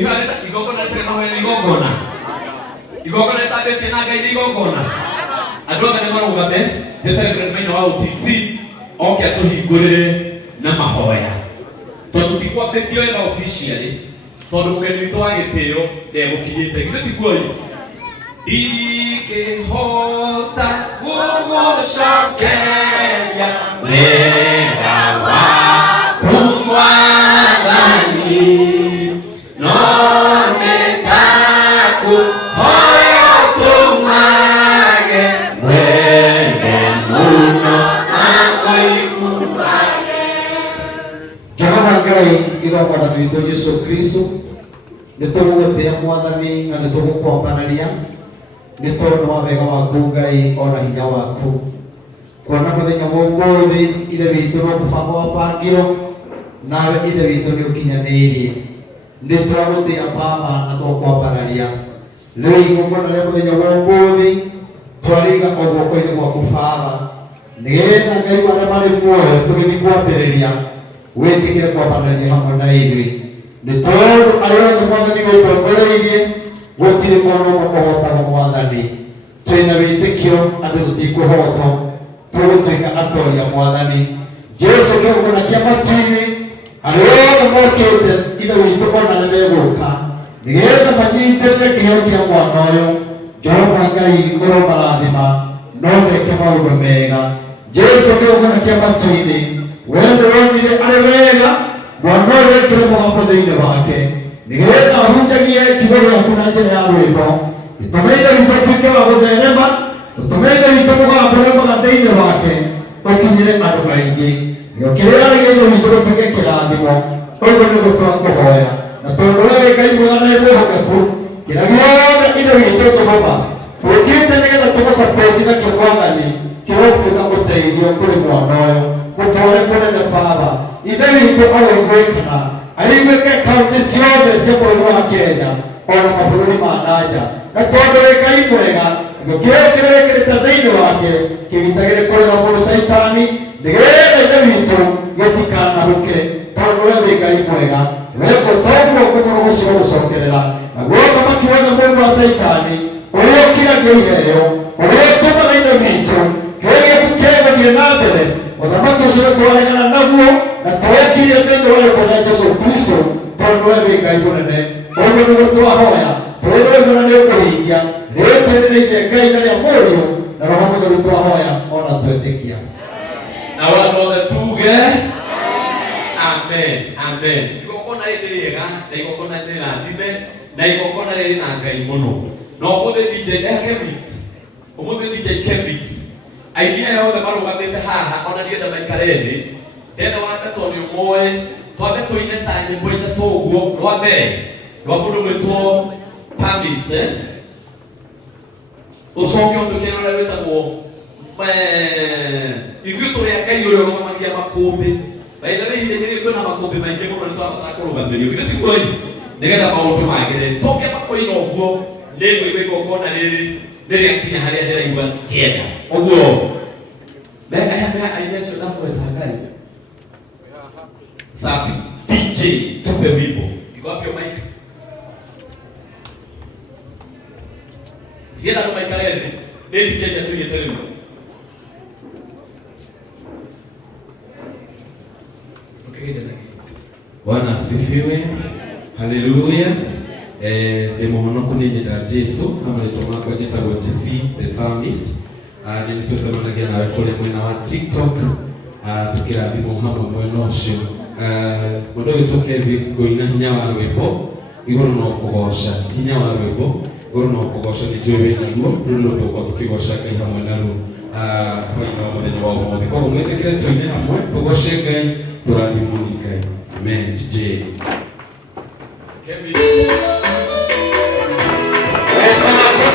ihana igongona rĩtagwo igongona. Igongona rĩtambĩtie na Ngai igongona. Andũ aka nĩ marũgame njeterere maina wa OTC oke atũhingũrĩre na mahoya. Tondũ tutikwambĩtie wega officially tondũ mũgeni witũ wa gĩtĩo ndegũkinyĩte. Githĩ tiguo? Ingĩhota gũgũcokeria wega waku Mwathani, no nĩndakũhoya ũtũmage wende mũno na ũiguage. Jehova Ngai ithuĩ Mwathani witũ Yesu Kristo nĩtũgũgũtĩĩa Mwathani na nĩtũgũkwambarania nĩ tondũ wa wega waku Ngai ona hinya waku. Kuona mũthenya wa ũmũthĩ ithe witũ no mũbango wabangirwo nawe ithe witũ nĩ ũkinyanĩirie. Nĩ twagũtĩĩa Baba na tũkwambararia. Rĩu igongona rĩa mũthenya wa ũmũthĩ twariga o guoko-inĩ gwaku Baba, nĩgetha Ngai arĩa marĩ muoyo tũgĩthiĩ kwambĩrĩria wĩtĩkĩre kwambararia hamwe na ithuĩ. Nĩ tondũ arĩa othe Mwathani gũtongoreirie gũtirĩ mwana ũmwe ũhotaga Mwathani. Twĩna wĩtĩkio atĩ tũtikũhotwo, tũgũtuĩka atoria Mwathani. Jesu kĩgongona kĩa matu-inĩ arĩa othe mokĩte ithe witũ ona nĩ megũka nĩgetha manyitĩrĩre kĩheo kĩa mwana ũyũ. Jehova Ngai ũromarathima no meke maũndũ mega. Jesu kĩgongona kĩa matu-inĩ we nĩwonire arĩ wega mwana ũyũ wekĩre mũgambo thĩinĩ wake nĩgetha ahunjagie kiugo gĩaku na njĩra ya rwĩmbo. Gĩtũmĩire witũ ũtuĩke wa gũtherema, gĩtũmĩire witũ mũgambo ũraumaga thĩinĩ wake ũkinyĩre andũ aingĩ. Kĩrĩa gĩtũ witũ gĩtuĩke kĩrathimo. Ũguo nĩguo twakũhoya na tondũ we wĩ Ngai mwega na mwĩhokeku, kĩrĩa gĩothe ithe witũ Jehova tũkĩte nĩgetha tũgũsapoti nakĩo Mwathani kĩrogũtuĩka ũteithio kũrĩ mwana ũyũ. Mũtware kũnene Baba, ithe witũ aroigwĩkana aiguĩke kaunti ciothe cia bũrũri wa Kenya ona mabũrũri ma nanja. Na tondũ wĩ Ngai mwega kĩrĩa kĩrĩkĩrĩte thĩinĩ wake kĩgitagĩre kũrĩra mũndũ Saitani nĩgetha ithe witũ gĩtikanahũke. Tondũ we wĩ Ngai mwega weko toguo kũmũro gũcio gũcokerera naguo ũthamaki wothe mũũru wa Saitani ũrĩa ũkiragia iheo ũrĩa ũtũmaga ithe witũ kĩoyo gĩaku kĩgũthiĩ na mbere. Ũthamaki ũcio twaregana naguo na tũũkirie thĩinĩ wa rĩĩtwa rĩa Jesũ Kristo tondũ we wĩ Ngai mũnene. Ũguo nĩguo twahoya twĩrwo ũguo na nĩũkũhingia rĩĩtwa-inĩ rĩa Ithe Ngai na rĩa Mũriũ na Roho Mũtheru twahoya ona twetĩkia. Na watu othe tuge amen. Amen. Igongona rĩrĩ rĩega na igongona nĩ rathime na igongona rĩrĩ na Ngai mũno. Na ũmũthĩ DJ Kevix, ũmũthĩ DJ Kevix ainia yothe marũgamĩte haha ona ndienda maikare thĩ. Ndenda wambe tondũ ũmwe twambe tũine ta nyĩmbo ithatũ ũguo. Rwa mbere rwa mũndũ gwĩtwo Pamis, ũcoke ũtũkĩre ũrĩa wĩtagwo ithuĩ tũrĩ a Ngai ũrĩa ũrũgamagia makũmbĩ. By the way hĩndĩ ĩrĩa twĩna makũmbĩ maingĩ mũno nĩtwabatara kũrũgamĩrio. Githĩ tiguo nĩgetha maũndũ magĩrĩre. Tũke makũina ũguo nĩngũigua igongona rĩrĩ rĩrĩakinya harĩa ndĩraigua kĩenda. Ũguo meha aini acio ndakwenda Ngai. Safi. DJ tupe wimbo. Iko wapi mic? Sienda ndo mic kale. Ni DJ atuite leo. Bwana asifiwe. Haleluya. Demohonoku ni nyenda Jesu kama nitoma kwa jita wa JC the Psalmist. Nilitusema nagia nawe kule mwena wa TikTok. Tukirathimo hamwe mwena ũcio. Mũndũ witũ Kevix goina hinya wa rwĩmbo igũrũ no kũgoca. Hinya wa rwĩmbo igũrũ no kũgoca nĩ njũĩ naguo. Rĩu no tũkorwo tũkĩgoca Ngai hamwe na rũo. Hwaĩ-inĩ wa mũthenya wa ũmũthĩ. Koguo mwĩtĩkĩre tũine hamwe tũgoce Ngai tũrathimwo nĩ Ngai. Amen. DJ Kevix. Kama kwa